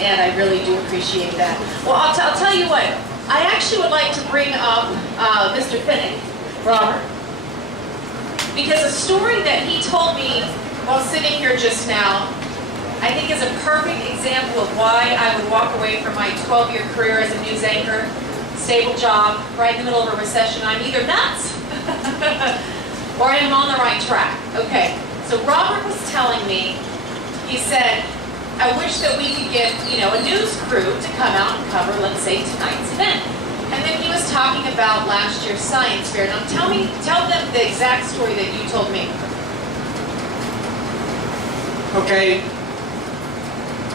and I really do appreciate that. Well, I'll tell you what, I actually would like to bring up Mr. Finnick, Robert, because a story that he told me while sitting here just now, I think is a perfect example of why I would walk away from my 12-year career as a news anchor, stable job, right in the middle of a recession. I'm either nuts or I'm on the right track. Okay, so Robert was telling me, he said, I wish that we could get, a news crew to come out and cover, let's say, tonight's event. And then he was talking about last year's science fair. Now tell them the exact story that you told me. Okay,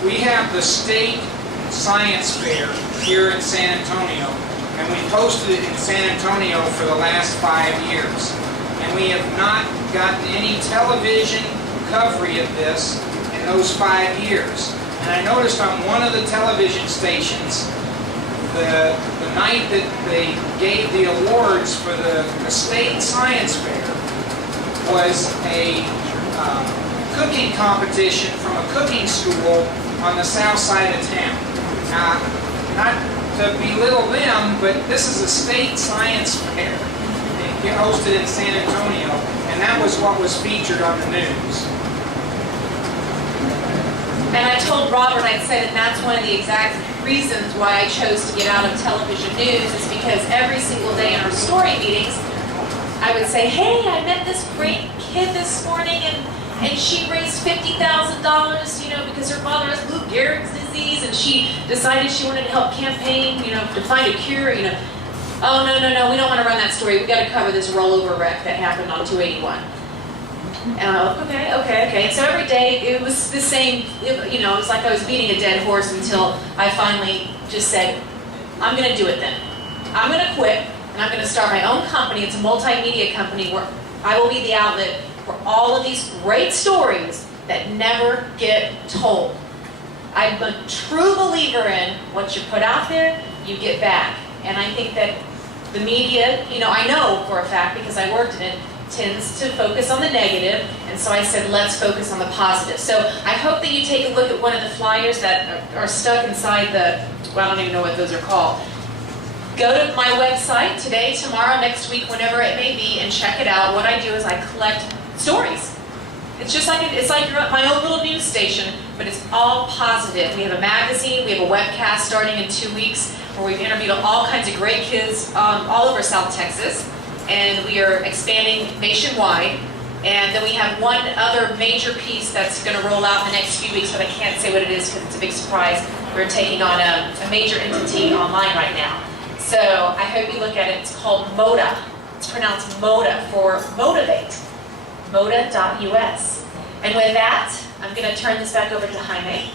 we have the state science fair here in San Antonio, and we posted it in San Antonio for the last 5 years. And we have not gotten any television coverage of this in those 5 years. And I noticed on one of the television stations, the night that they gave the awards for the state science fair was a cooking competition from a cooking school on the south side of town. Now, not to belittle them, but this is a state science fair. It hosted in San Antonio, and that was what was featured on the news. And I told Robert, I said, and that's one of the exact reasons why I chose to get out of television news, is because every single day in our story meetings, I would say, hey, I met this great kid this morning, and she raised $50,000, because her father has Lou Gehrig's disease, and she decided she wanted to help campaign, to find a cure, Oh, no, we don't want to run that story. We've got to cover this rollover wreck that happened on 281. And I was okay. And so every day it was the same, it was like I was beating a dead horse until I finally just said, I'm going to do it then. I'm going to quit, and I'm going to start my own company. It's a multimedia company where I will be the outlet for all of these great stories that never get told. I'm a true believer in what you put out there, you get back. And I think that the media, I know for a fact because I worked in it, tends to focus on the negative, and so I said, let's focus on the positive. So I hope that you take a look at one of the flyers that are stuck inside I don't even know what those are called. Go to my website today, tomorrow, next week, whenever it may be, and check it out. What I do is I collect stories. It's just like my own little news station, but it's all positive. We have a magazine, we have a webcast starting in 2 weeks, where we've interviewed all kinds of great kids all over South Texas. And we are expanding nationwide. And then we have one other major piece that's going to roll out in the next few weeks, but I can't say what it is because it's a big surprise. We're taking on a major entity online right now. So I hope you look at it. It's called MODA. It's pronounced MODA for motivate. MODA.us. And with that, I'm going to turn this back over to Jaime.